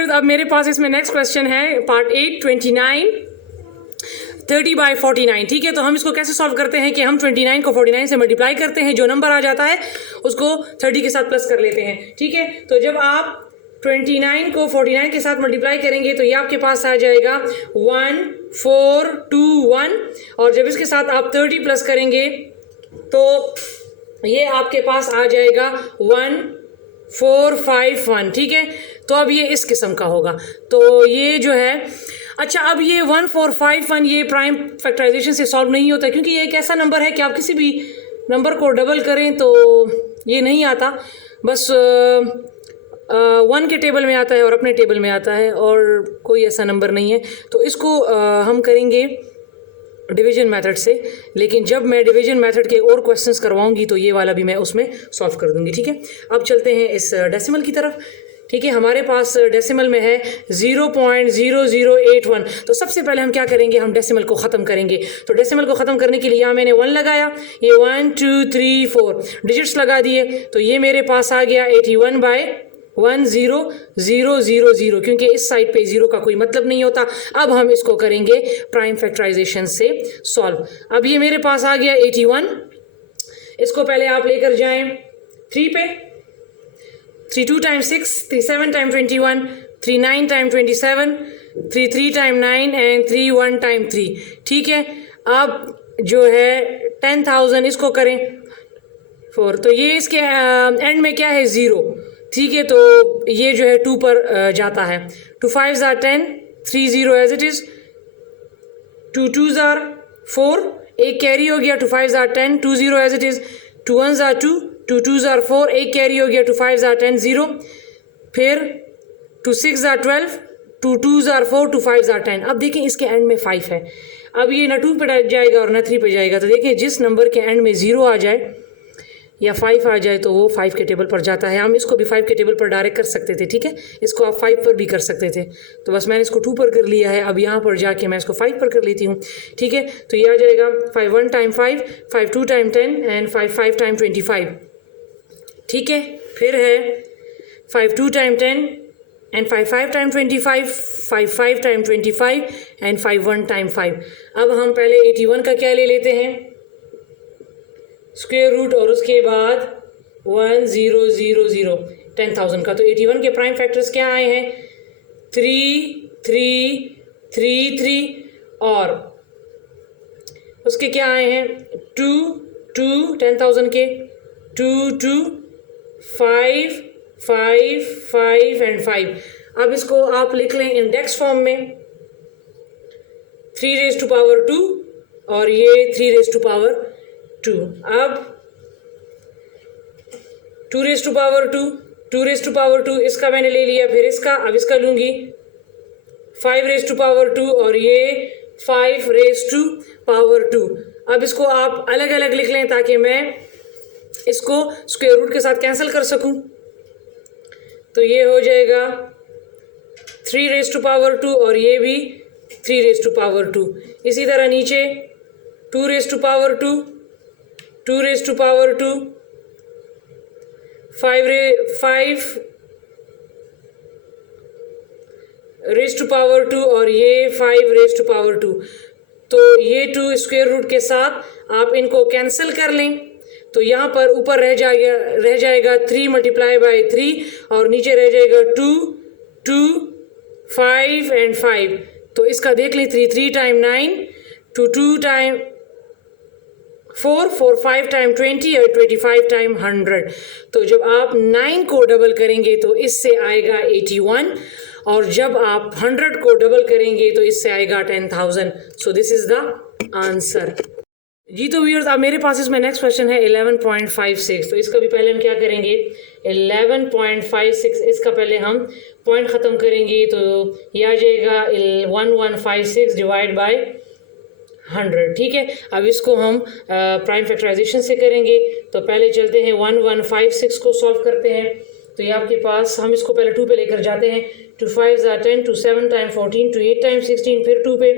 Viewers, अब मेरे पास इसमें नेक्स्ट क्वेश्चन है पार्ट 8, 29 30/49। ठीक है, तो हम इसको कैसे सॉल्व करते हैं कि हम 29 को 49 से मल्टीप्लाई करते हैं, जो नंबर आ जाता है उसको 30 के साथ प्लस कर लेते हैं। ठीक है, तो जब आप 29 को 49 के साथ मल्टीप्लाई करेंगे तो ये आपके पास आ जाएगा 1421, और जब इसके साथ आप 30 प्लस करेंगे तो ये आपके पास आ जाएगा 1451। ठीक है, तो अब ये इस किस्म का होगा, तो ये जो है, अच्छा अब ये 1451 ये प्राइम फैक्टराइजेशन से सॉल्व नहीं होता, क्योंकि ये एक ऐसा नंबर है कि आप किसी भी नंबर को डबल करें तो ये नहीं आता, बस 1 के टेबल में आता है और अपने टेबल में आता है, और कोई ऐसा नंबर नहीं है। तो इसको हम करेंगे डिवीजन मेथड से, लेकिन जब मैं डिवीजन मेथड के और क्वेश्चंस करवाऊंगी तो ये वाला भी मैं उसमें सॉल्व कर दूंगी। ठीक है, अब चलते हैं इस डेसिमल की तरफ। ठीक है, हमारे पास डेसिमल में है 0.0081। तो सबसे पहले हम क्या करेंगे, हम डेसिमल को ख़त्म करेंगे। तो डेसिमल को ख़त्म करने के लिए यहाँ मैंने 1 लगाया, ये 1 2 3 4 डिजिट्स लगा दिए, तो ये मेरे पास आ गया 81/10,000, क्योंकि इस साइड पे 0 का कोई मतलब नहीं होता। अब हम इसको करेंगे प्राइम फैक्टराइजेशन से सॉल्व। अब ये मेरे पास आ गया 81, इसको पहले आप लेकर जाएं 3 पे, 32 time 6, 37 time 21, 39 time 27, 33 time 9 and 31 time 3। ठीक है, अब जो है 10,000 इसको करें 4, तो ये इसके एंड में क्या है 0। ठीक है, तो ये जो है 2 पर जाता है। 2 5s are 10, 3 0 as it is, 2 2s are 4, एक कैरी हो गया, 2 5s are 10, 2 0 as it is, 2 1s are 2, 2 2s are 4, एक कैरी हो गया, 2 5s are 10 0, फिर 2 6s are 12, 2 2s are 4, 2 5s are 10। अब देखें इसके एंड में 5 है, अब ये ना 2 पे जाएगा और ना 3 पे जाएगा, तो देखिए जिस नंबर के एंड में 0 आ जाए या 5 आ जाए तो वो 5 के टेबल पर जाता है। हम इसको भी 5 के टेबल पर डायरेक्ट कर सकते थे। ठीक है, इसको आप 5 पर भी कर सकते थे, तो बस मैंने इसको 2 पर कर लिया है। अब यहाँ पर जाके मैं इसको 5 पर कर लेती हूँ। ठीक है, तो ये आ जाएगा 5 1 टाइम 5, 5 2 टाइम 10 एंड 5 5 टाइम 25। ठीक है, फिर है 5 2 time 10 and 5 5 time 25, 5 5 time 25 and 5 1 time 5। अब हम पहले 81 का क्या ले लेते हैं, स्क्वायर रूट, और उसके बाद 1000 10,000 का। तो 81 के प्राइम फैक्टर्स क्या आए हैं, 3 3 3 3, और उसके क्या आए हैं 2 2 10,000 के, 2 2 5 5 5 एंड 5। अब इसको आप लिख लें इंडेक्स फॉर्म में, 3 raised to power 2 और ये 3 raised to power 2। अब 2 raised to power 2, 2 raised to power 2 इसका मैंने ले लिया, फिर इसका, अब इसका लूँगी 5 raised to power 2 और ये 5 raised to power 2। अब इसको आप अलग अलग लिख लें ताकि मैं इसको स्क्वायर रूट के साथ कैंसिल कर सकूं। तो ये हो जाएगा 3 raised to power 2 और ये भी 3 raised to power 2। इसी तरह नीचे 2 raised to power 2, 2 raised to power 2, 5 raised to power 2 और ये 5 raised to power 2। तो ये 2 स्क्वायर रूट के साथ आप इनको कैंसिल कर लें, तो यहाँ पर ऊपर रह जाएगा 3 मल्टीप्लाई बाई 3 और नीचे रह जाएगा 2 2 5 एंड 5। तो इसका देख लें 3 3 टाइम 9, 2 2 टाइम 4 4 5 टाइम 20 और 25 टाइम 100। तो जब आप 9 को डबल करेंगे तो इससे आएगा 81, और जब आप 100 को डबल करेंगे तो इससे आएगा 10,000। So this is the answer. जी तो व्यूअर्स, अब मेरे पास इसमें नेक्स्ट क्वेश्चन है 11.56। तो इसका भी पहले हम क्या करेंगे, 11.56 इसका पहले हम पॉइंट ख़त्म करेंगे, तो ये आ जाएगा 1156 डिवाइड बाय 100। ठीक है, अब इसको हम प्राइम फैक्टराइजेशन से करेंगे। तो पहले चलते हैं 1156 को सॉल्व करते हैं। तो ये आपके पास, हम इसको पहले 2 पे लेकर जाते हैं, 2 5s are 10, 2 7 टाइम 14, 2 8 टाइम 16, फिर 2 पे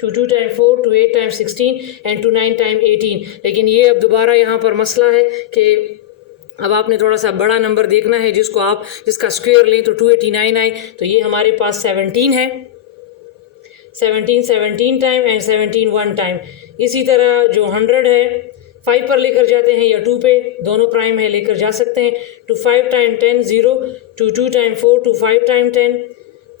2 2 टाइम 4, 2 8 टाइम 16 एंड 2 9 टाइम 18। लेकिन ये अब दोबारा यहाँ पर मसला है कि अब आपने थोड़ा सा बड़ा नंबर देखना है जिसका स्क्वायर लें तो 289 आए, तो ये हमारे पास 17 है, 17 टाइम एंड 17 1 टाइम। इसी तरह जो 100 है 5 पर लेकर जाते हैं या 2 पे, दोनों प्राइम है लेकर जा सकते हैं। 2 5 time 10 0, 2 2 time 4, 2 5 time 10,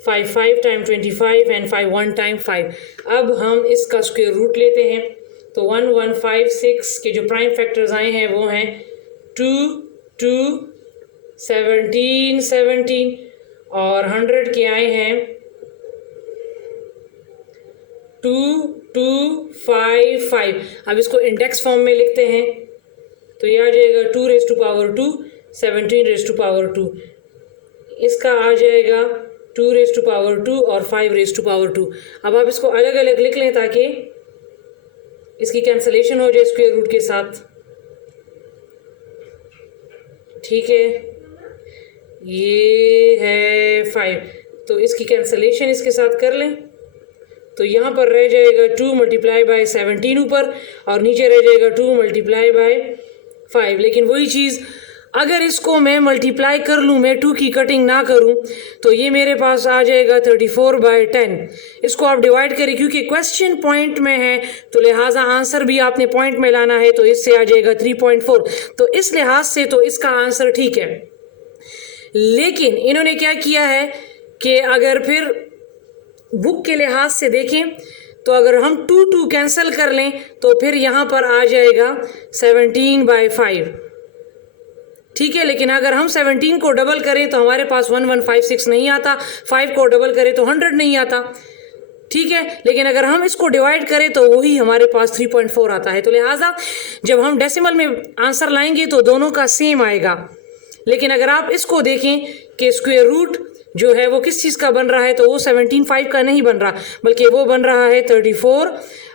5 5 time 25 and 5 1 time 5। अब हम इसका स्क्वायर रूट लेते हैं, तो 1 1 5 6 के जो प्राइम फैक्टर्स आए हैं वो हैं 2 2 17 17 और 100 के आए हैं 2 2 5 5। अब इसको इंडेक्स फॉर्म में लिखते हैं, तो ये आ जाएगा 2 raise to power 2, 17 raise to power 2। इसका आ जाएगा 2 रेज़ टू पावर 2 और 5 रेज़ टू पावर 2। अब आप इसको अलग अलग लिख लें ताकि इसकी कैंसलेशन हो जाए स्क्वायर रूट के साथ। ठीक है, ये है 5, तो इसकी कैंसलेशन इसके साथ कर लें, तो यहाँ पर रह जाएगा 2 मल्टीप्लाई बाय 17 ऊपर और नीचे रह जाएगा 2 मल्टीप्लाई बाय 5। लेकिन वही चीज़ अगर इसको मैं मल्टीप्लाई कर लूँ, मैं 2 की कटिंग ना करूँ, तो ये मेरे पास आ जाएगा 34 बाय 10। इसको आप डिवाइड करें, क्योंकि क्वेश्चन पॉइंट में है तो लिहाजा आंसर भी आपने पॉइंट में लाना है, तो इससे आ जाएगा 3.4। तो इस लिहाज से तो इसका आंसर ठीक है। लेकिन इन्होंने क्या किया है कि अगर फिर बुक के लिहाज से देखें तो अगर हम 2 2 कैंसिल कर लें तो फिर यहाँ पर आ जाएगा 17 बाय 5। ठीक है, लेकिन अगर हम 17 को डबल करें तो हमारे पास 1156 नहीं आता, 5 को डबल करें तो 100 नहीं आता। ठीक है, लेकिन अगर हम इसको डिवाइड करें तो वही हमारे पास 3.4 आता है। तो लिहाजा जब हम डेसिमल में आंसर लाएंगे तो दोनों का सेम आएगा। लेकिन अगर आप इसको देखें कि स्क्वायर रूट जो है वो किस चीज़ का बन रहा है, तो वो 17 5 का नहीं बन रहा, बल्कि वो बन रहा है 34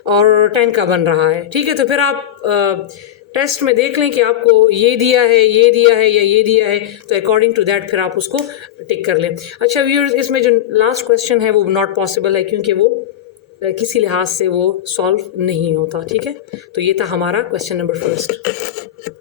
और 10 का बन रहा है। ठीक है, तो फिर आप टेस्ट में देख लें कि आपको ये दिया है, ये दिया है या ये दिया है, तो अकॉर्डिंग टू दैट फिर आप उसको टिक कर लें। अच्छा व्यूअर्स, इसमें जो लास्ट क्वेश्चन है वो नॉट पॉसिबल है, क्योंकि वो किसी लिहाज से वो सॉल्व नहीं होता। ठीक है, तो ये था हमारा क्वेश्चन नंबर 1।